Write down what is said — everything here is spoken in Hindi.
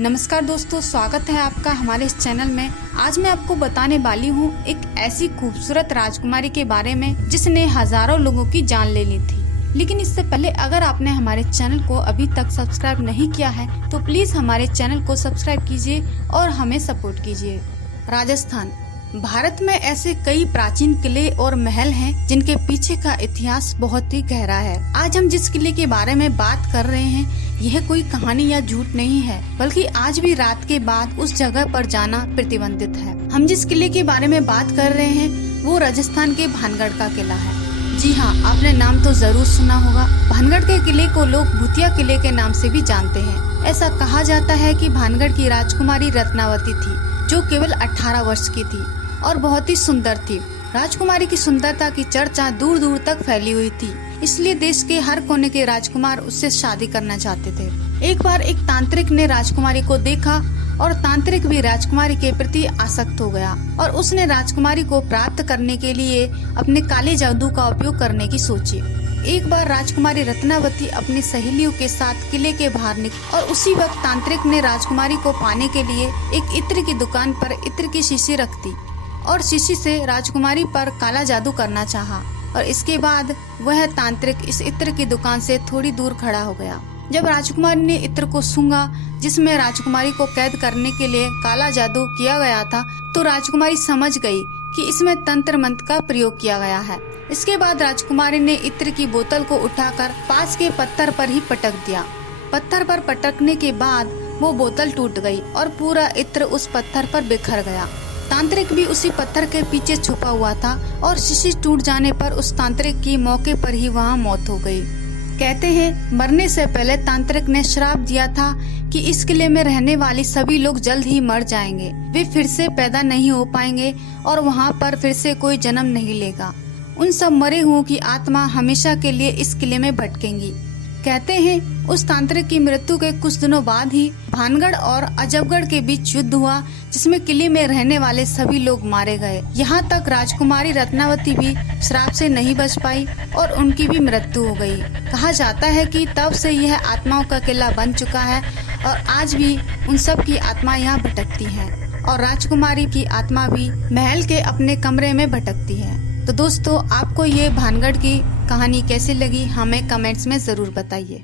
नमस्कार दोस्तों, स्वागत है आपका हमारे इस चैनल में। आज मैं आपको बताने वाली हूँ एक ऐसी खूबसूरत राजकुमारी के बारे में जिसने हजारों लोगों की जान ले ली थी। लेकिन इससे पहले अगर आपने हमारे चैनल को अभी तक सब्सक्राइब नहीं किया है तो प्लीज हमारे चैनल को सब्सक्राइब कीजिए और हमें सपोर्ट कीजिए। राजस्थान भारत में ऐसे कई प्राचीन किले और महल हैं जिनके पीछे का इतिहास बहुत ही गहरा है। आज हम जिस किले के बारे में बात कर रहे हैं यह कोई कहानी या झूठ नहीं है, बल्कि आज भी रात के बाद उस जगह पर जाना प्रतिबंधित है। हम जिस किले के बारे में बात कर रहे हैं वो राजस्थान के भानगढ़ का किला है। जी हाँ, आपने नाम तो जरूर सुना होगा। भानगढ़ के किले को लोग भूतिया किले के नाम से भी जानते हैं। ऐसा कहा जाता है कि भानगढ़ की राजकुमारी रत्नावती थी जो केवल 18 वर्ष की थी और बहुत ही सुंदर थी। राजकुमारी की सुंदरता की चर्चा दूर दूर तक फैली हुई थी, इसलिए देश के हर कोने के राजकुमार उससे शादी करना चाहते थे। एक बार एक तांत्रिक ने राजकुमारी को देखा और तांत्रिक भी राजकुमारी के प्रति आसक्त हो गया और उसने राजकुमारी को प्राप्त करने के लिए अपने काले जादू का उपयोग करने की सोची। एक बार राजकुमारी रत्नावती अपनी सहेलियों के साथ किले के बाहर निकली और उसी वक्त तांत्रिक ने राजकुमारी को पाने के लिए एक इत्र की दुकान पर इत्र की शीशी रख दी और शीशी से राजकुमारी पर काला जादू करना चाहा। और इसके बाद वह तांत्रिक इस इत्र की दुकान से थोड़ी दूर खड़ा हो गया। जब राजकुमारी ने इत्र को सूंघा जिसमें राजकुमारी को कैद करने के लिए काला जादू किया गया था, तो राजकुमारी समझ गई कि इसमें तंत्र मंत्र का प्रयोग किया गया है। इसके बाद राजकुमारी ने इत्र की बोतल को उठाकर पास के पत्थर पर ही पटक दिया। पत्थर पर पटकने के बाद वो बोतल टूट गई और पूरा इत्र उस पत्थर पर बिखर गया। तांत्रिक भी उसी पत्थर के पीछे छुपा हुआ था और शीशी टूट जाने पर उस तांत्रिक की मौके पर ही वहां मौत हो गई। कहते हैं मरने से पहले तांत्रिक ने श्राप दिया था कि इस किले में रहने वाले सभी लोग जल्द ही मर जाएंगे, वे फिर से पैदा नहीं हो पाएंगे और वहां पर फिर से कोई जन्म नहीं लेगा। उन सब मरे हुओं की आत्मा हमेशा के लिए इस किले में भटकेंगी। कहते हैं उस तांत्रिक की मृत्यु के कुछ दिनों बाद ही भानगढ़ और अजबगढ़ के बीच युद्ध हुआ जिसमें किले में रहने वाले सभी लोग मारे गए। यहाँ तक राजकुमारी रत्नावती भी श्राप से नहीं बच पाई और उनकी भी मृत्यु हो गई। कहा जाता है कि तब से यह आत्माओं का किला बन चुका है और आज भी उन सब की आत्मा यहाँ भटकती है और राजकुमारी की आत्मा भी महल के अपने कमरे में भटकती है। तो दोस्तों, आपको ये भानगढ़ की कहानी कैसी लगी हमें कमेंट्स में जरूर बताइए।